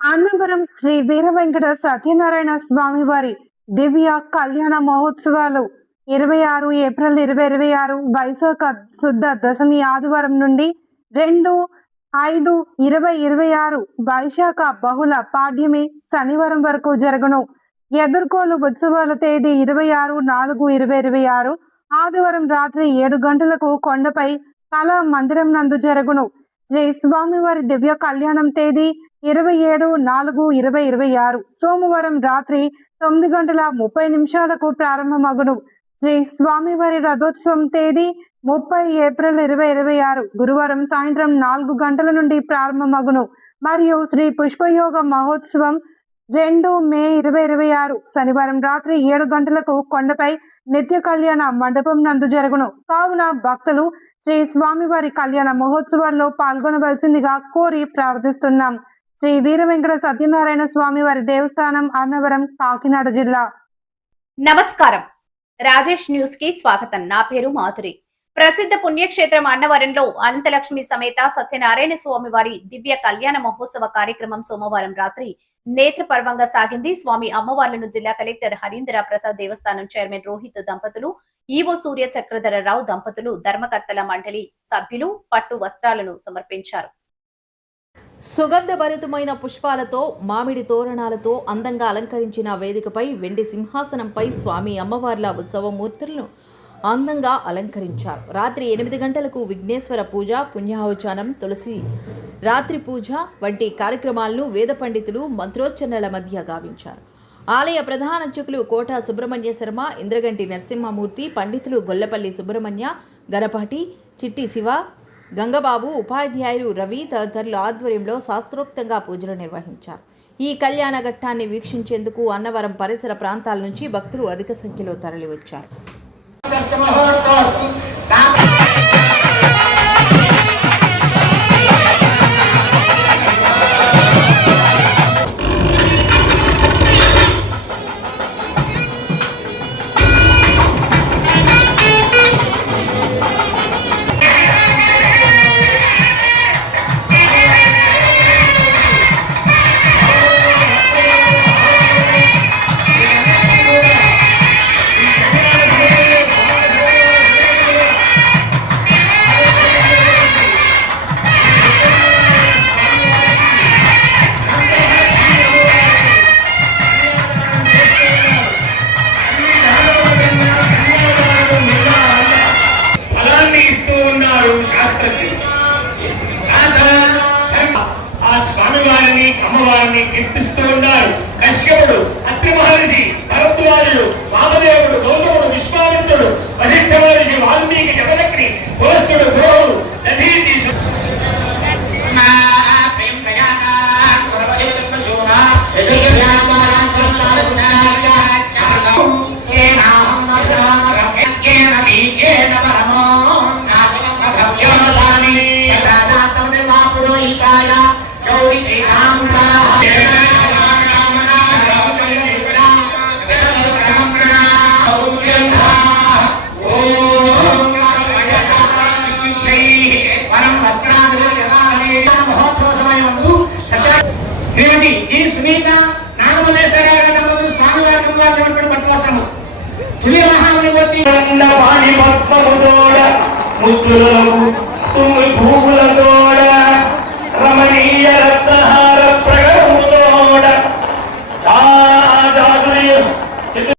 అన్నవరం శ్రీ వీర వెంకట సత్యనారాయణ స్వామి వారి దివ్య కళ్యాణ మహోత్సవాలు 26 ఏప్రిల్ 2026 వైశాఖ శుద్ధ దశమి ఆదివారం నుండి 2/5/2026 వైశాఖ బహుళ పాడ్యమి శనివారం వరకు జరుగును. ఎదుర్కోలు ఉత్సవాల తేదీ 26/4/2026 ఆదివారం రాత్రి 7 గంటలకు కొండపై కళా మందిరం నందు జరుగును. శ్రీ స్వామివారి దివ్య కళ్యాణం తేదీ 27/4/2026 సోమవారం రాత్రి 9:30 ప్రారంభమగును. శ్రీ స్వామివారి రథోత్సవం తేదీ 30 ఏప్రిల్ 2026 గురువారం సాయంత్రం 4 గంటల నుండి ప్రారంభమగును. మరియు శ్రీ పుష్పయోగ మహోత్సవం 2 మే 2026 శనివారం రాత్రి 7 గంటలకు కొండపై నిత్య కళ్యాణ మండపం నందు జరుగును. కావున భక్తులు శ్రీ స్వామివారి కళ్యాణ మహోత్సవాల్లో పాల్గొనవలసిందిగా కోరి ప్రార్థిస్తున్నాం. శ్రీ వీర వెంకట సత్యనారాయణ స్వామి వారి దేవస్థానం, అన్నవరం, కాకినాడ జిల్లా. నమస్కారం, రాజేష్ న్యూస్ కి స్వాగతం. నా పేరు మాధురి. ప్రసిద్ధ పుణ్యక్షేత్రం అన్నవరంలో అనంతలక్ష్మి సమేత సత్యనారాయణ స్వామి వారి దివ్య కళ్యాణ మహోత్సవ కార్యక్రమం సోమవారం రాత్రి నేత్రపర్వంగా సాగింది. స్వామి అమ్మవార్లను జిల్లా కలెక్టర్ హరీంద్ర ప్రసాద్, దేవస్థానం చైర్మన్ రోహిత్ దంపతులు, ఈవో సూర్య చక్రధరరావు దంపతులు, ధర్మకర్తల మండలి సభ్యులు పట్టు వస్త్రాలను సమర్పించారు. సుగంధభరితమైన పుష్పాలతో, మామిడి తోరణాలతో అందంగా అలంకరించిన వేదికపై వెండి సింహాసనంపై స్వామి అమ్మవార్ల ఉత్సవమూర్తులను అందంగా అలంకరించారు. రాత్రి 8 గంటలకు విఘ్నేశ్వర పూజ, పుణ్యాహుచానం, తులసి రాత్రి పూజ వంటి కార్యక్రమాలను వేద పండితులు మంత్రోచ్చరణల మధ్య గావించారు. ఆలయ ప్రధాన అర్చకులు కోట సుబ్రహ్మణ్య శర్మ, ఇంద్రగంటి నరసింహమూర్తి, పండితులు గొల్లపల్లి సుబ్రహ్మణ్య, గణపాటి, చిట్టి శివ, గంగబాబు, ఉపాధ్యాయులు రవి తదితరుల ఆధ్వర్యంలో శాస్త్రోక్తంగా పూజలు నిర్వహించారు. ఈ కళ్యాణ ఘట్టాన్ని వీక్షించేందుకు అన్నవరం పరిసర ప్రాంతాల నుంచి భక్తులు అధిక సంఖ్యలో తరలివచ్చారు. స్వామివారిని అమ్మవారిని కీర్తిస్తూ ఉన్నారు. కశ్యపుడు, అత్రి మహర్షి, భరద్వాజుడు, వామదేవుడు, గౌతముడు, విశ్వామిత్రుడు, వశిష్ఠ మహర్షి, వాల్మీకి, జమదగ్ని, పులస్తుడు, గురువుడు, దధీతి ముద్దులకు తుమ్మి భూముల తోడ రమణీయ రత్న